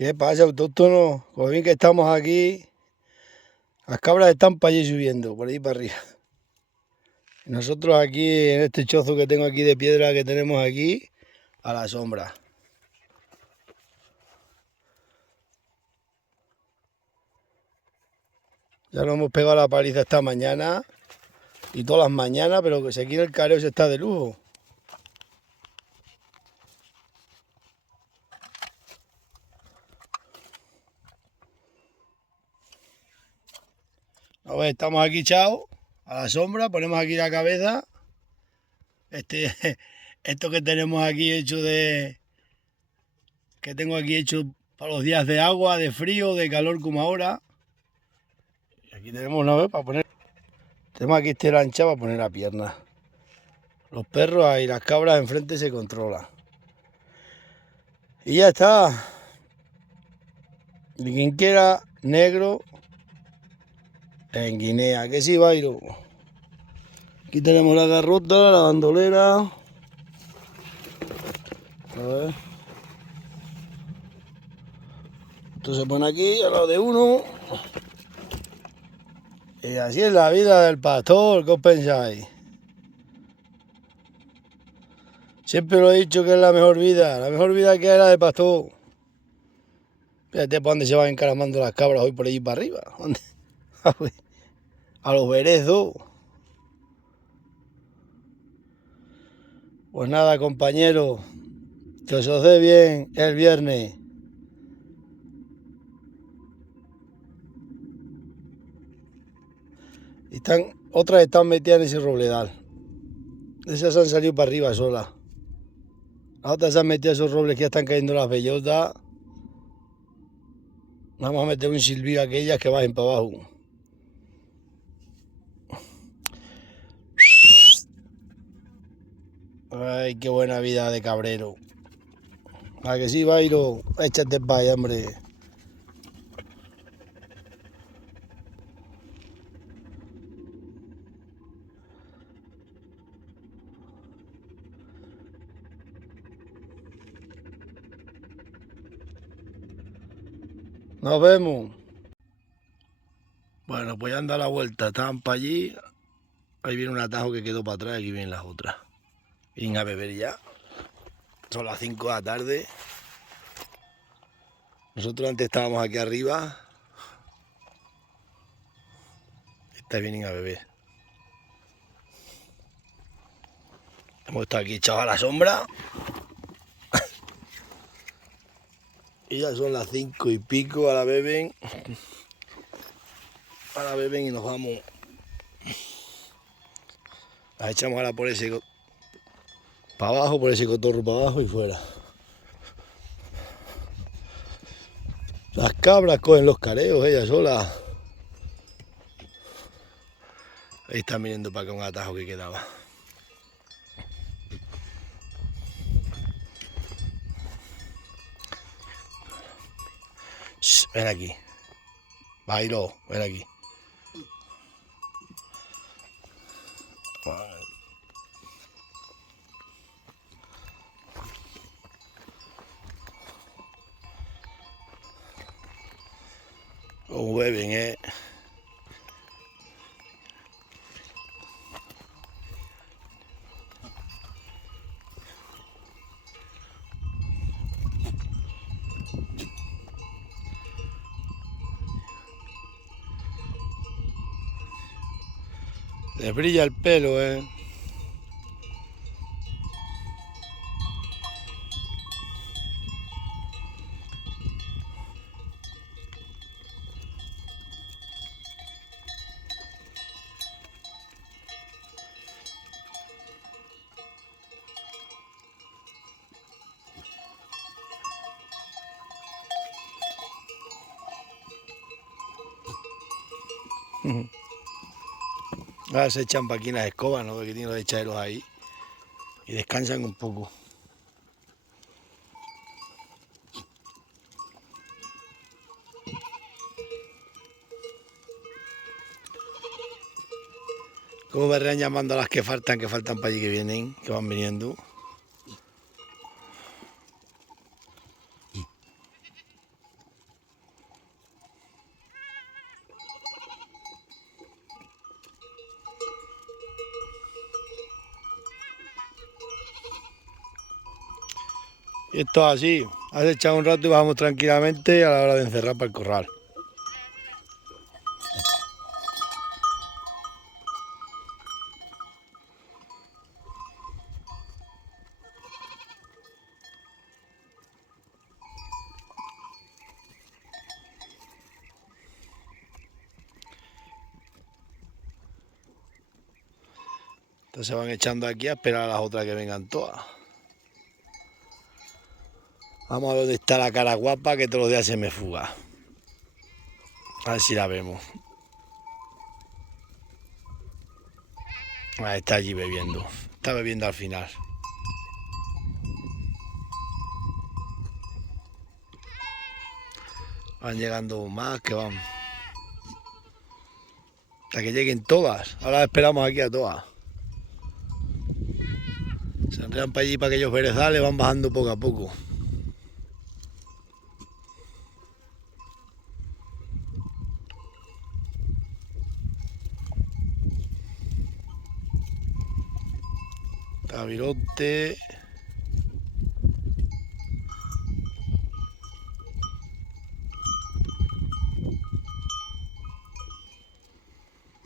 ¿Qué pasa, autóctono? Como bien que estamos aquí, las cabras están para allí subiendo, por ahí para arriba. Y nosotros aquí, en este chozo que tengo aquí de piedra que tenemos aquí, a la sombra. Ya nos hemos pegado la paliza esta mañana y todas las mañanas, pero que se quiere el careo se está de lujo. A ver, estamos aquí echados a la sombra, ponemos aquí la cabeza. Esto que tenemos aquí hecho que tengo aquí hecho para los días de agua, de frío, de calor como ahora. Y aquí tenemos una vez para poner. Tenemos aquí este lancha para poner la pierna. Los perros ahí, las cabras enfrente se controlan. Y ya está. Y quien quiera negro en Guinea. Que sí, Bairo. Aquí tenemos la garrota, la bandolera. A ver. Esto se pone aquí al lado de uno. Y así es la vida del pastor. ¿Qué os pensáis? Siempre lo he dicho que es la mejor vida. La mejor vida que hay la de pastor. Fíjate por dónde se van encaramando las cabras hoy por allí para arriba. ¿Dónde? A los berezos. Pues nada, compañeros. Que os dé bien el viernes. Otras están metidas en ese robledal. Esas han salido para arriba solas. Las otras se han metido a esos robles que ya están cayendo las bellotas. Vamos a meter un silbido a aquellas que bajen para abajo. Ay, qué buena vida de cabrero. ¿A que sí, Bairo? Échate para allá, hombre. Nos vemos. Bueno, pues ya han dado la vuelta. Estaban para allí. Ahí viene un atajo que quedó para atrás. Aquí vienen las otras. Vienen a beber ya. Son las 5 de la tarde. Nosotros antes estábamos aquí arriba. Estas vienen a beber. Hemos estado aquí echados a la sombra. Y ya son las 5 y pico, ahora beben. Ahora beben y nos vamos. Las echamos ahora por ese para abajo, por ese cotorro para abajo y fuera. Las cabras cogen los careos, ellas solas. Ahí están viniendo para acá un atajo que quedaba. Shh, ven aquí. Bairo, ven aquí. Como beben, Les brilla el pelo, Ahora se echan para aquí las escobas, ¿no? Que tienen los echaderos ahí. Y descansan un poco. ¿Cómo me llamando a las que faltan para allí que vienen, que van viniendo? Y esto es así, has echado un rato y bajamos tranquilamente a la hora de encerrar para el corral. Entonces se van echando aquí a esperar a las otras que vengan todas. Vamos a ver dónde está la cara guapa que todos los días se me fuga. A ver si la vemos. Ahí está allí bebiendo. Está bebiendo al final. Van llegando más que van. Hasta que lleguen todas. Ahora esperamos aquí a todas. Se enredan para allí para aquellos berezales, van bajando poco a poco. Tabirote.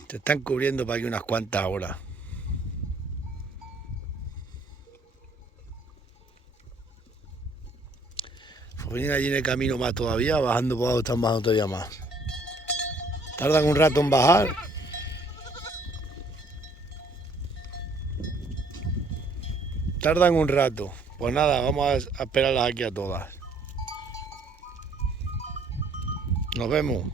Se están cubriendo para aquí unas cuantas horas. Pues vienen allí en el camino más todavía, bajando por abajo están bajando todavía más. Tardan un rato en bajar. Tardan un rato. Pues nada, vamos a esperarlas aquí a todas. Nos vemos.